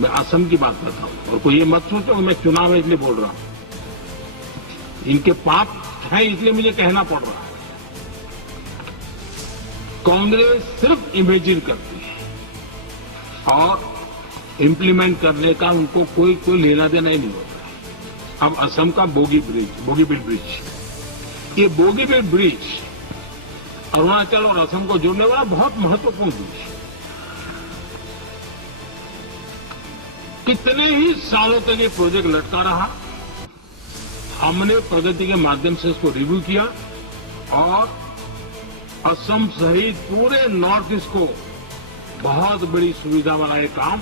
मैं असम की बात करता हूं, और कोई ये मत सोचो मैं चुनाव है इसलिए बोल रहा हूं। इनके पाप है इसलिए मुझे कहना पड़ रहा है। कांग्रेस सिर्फ इमेजिन करती है और इम्प्लीमेंट करने का उनको कोई लेना देना ही नहीं होता। अब असम का बोगीबिल ब्रिज, ये बोगीबिल ब्रिज अरुणाचल और असम को जोड़ने वाला बहुत महत्वपूर्ण ब्रिज है। कितने ही सालों तक ये प्रोजेक्ट लटका रहा। हमने प्रगति के माध्यम से इसको रिव्यू किया और असम सहित पूरे नॉर्थ ईस्ट को बहुत बड़ी सुविधा वाला ये काम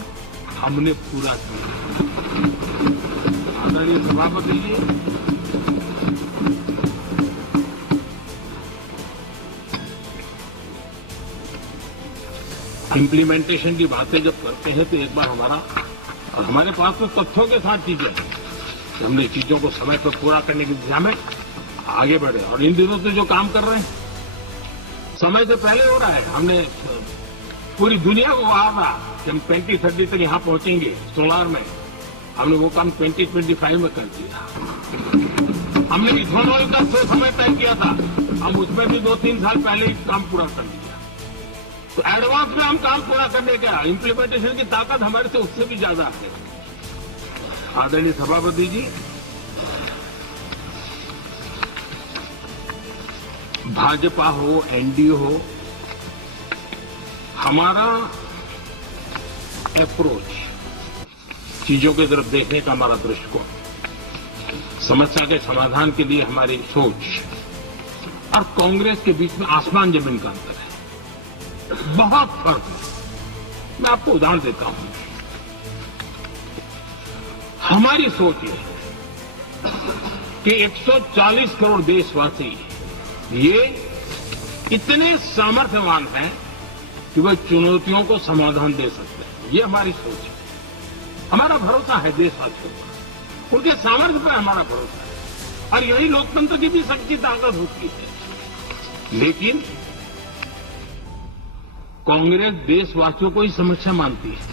हमने पूरा किया। आदरणीय सभापति जी, इम्प्लीमेंटेशन की बातें जब करते हैं तो एक बार हमारे पास तो तथ्यों के साथ चीजें हैं। हमने चीजों को समय पर पूरा करने की दिशा में आगे बढ़े और इन दिनों से जो काम कर रहे हैं समय से पहले हो रहा है। हमने पूरी दुनिया को कहा कि हम 2030 तक यहां पहुंचेंगे सोलार में, हमने वो काम 2025 में कर दिया। हमने इथेनॉल का जो समय तय किया था हम उसमें भी 2-3 साल पहले ही काम पूरा कर दिया। तो एडवांस में हम काम पूरा करने का इम्प्लीमेंटेशन की ताकत हमारे से उससे भी ज्यादा है। आदरणीय सभापति जी, भाजपा हो एनडीए हो, हमारा अप्रोच, चीजों की तरफ देखने का हमारा दृष्टिकोण, समस्या के समाधान के लिए हमारी सोच और कांग्रेस के बीच में आसमान जमीन का अंतर है, बहुत फर्क है। मैं आपको उदाहरण देता हूं। हमारी सोच ये है कि 140 करोड़ देशवासी ये इतने सामर्थ्यवान हैं कि वह चुनौतियों को समाधान दे सकते हैं। ये हमारी सोच है। हमारा भरोसा है देशवासियों पर, उनके सामर्थ्य पर हमारा भरोसा है और यही लोकतंत्र की भी सच्ची ताकत होती है। लेकिन कांग्रेस देशवासियों को ही समस्या मानती है।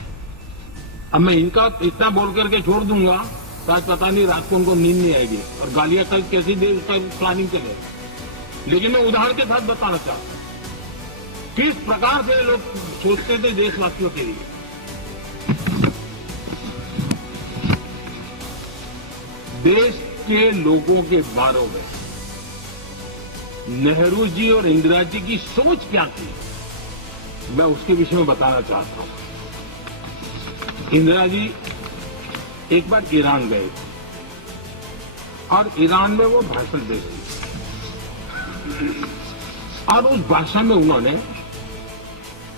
अब मैं इनका इतना बोल करके छोड़ दूंगा तो आज पता नहीं रात को उनको नींद नहीं आएगी और गालियां कल कैसी देर तक प्लानिंग चले। लेकिन मैं उदाहरण के साथ बताना चाहता हूं किस प्रकार से लोग सोचते थे देशवासियों के लिए। देश के लोगों के बारे में नेहरू जी और इंदिरा जी की सोच क्या थी, मैं उसके विषय में बताना चाहता हूं। इंदिरा जी एक बार ईरान गए और ईरान में वो भाषण दे रही थी और उस भाषण में उन्होंने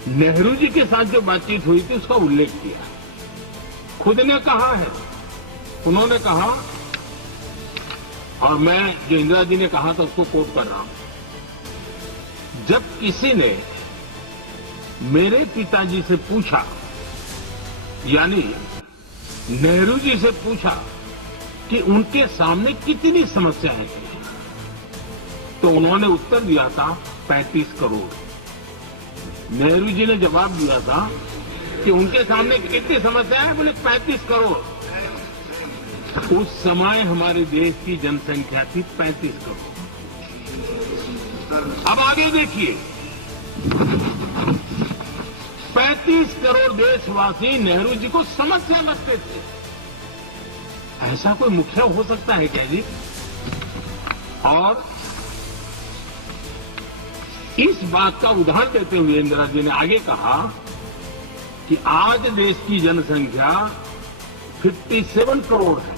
नेहरू जी के साथ जो बातचीत हुई थी उसका उल्लेख किया। खुद ने कहा है, उन्होंने कहा, और मैं जो इंदिरा जी ने कहा था उसको कोट कर रहा हूं, जब किसी ने मेरे पिताजी से पूछा, यानी नेहरू जी से पूछा कि उनके सामने कितनी समस्याएं थी, तो उन्होंने उत्तर दिया था 35 करोड़। नेहरू जी ने जवाब दिया था कि उनके सामने कितनी समस्याएं हैं, बोले 35 करोड़। उस समय हमारे देश की जनसंख्या थी 35 करोड़। अब आगे देखिए, 35 करोड़ देशवासी नेहरू जी को समस्या लगते थे। ऐसा कोई मुखिया हो सकता है क्या जी? और इस बात का उदाहरण देते हुए इंदिरा जी ने आगे कहा कि आज देश की जनसंख्या 57 करोड़ है,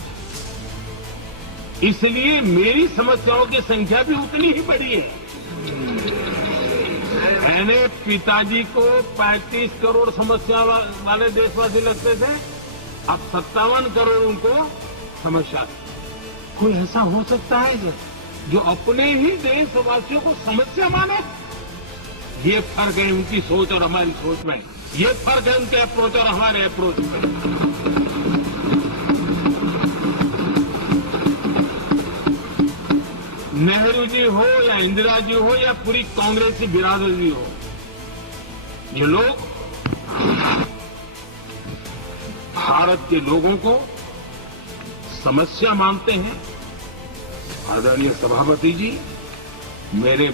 इसलिए मेरी समस्याओं की संख्या भी उतनी ही बड़ी है। मैंने पिताजी को 35 करोड़ समस्या वाले देशवासी लगते थे, अब 57 करोड़ उनको समस्या थी। कोई ऐसा हो सकता है जो अपने ही देशवासियों को समस्या माने? ये फर्क है उनकी सोच और हमारी सोच में, ये फर्क है उनके अप्रोच और हमारे अप्रोच में। नेहरू जी हो या इंदिरा जी हो या पूरी कांग्रेस की बिरादरी हो, ये लोग भारत के लोगों को समस्या मानते हैं। आदरणीय सभापति जी, मेरे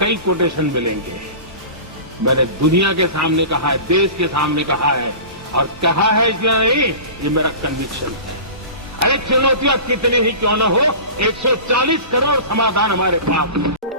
कई कोटेशन मिलेंगे। मैंने दुनिया के सामने कहा है, देश के सामने कहा है, और कहा है इसलिए नहीं, ये मेरा कन्विक्शन है। अरे चुनौतियां कितनी ही क्यों न हो, 140 करोड़ समाधान हमारे पास है।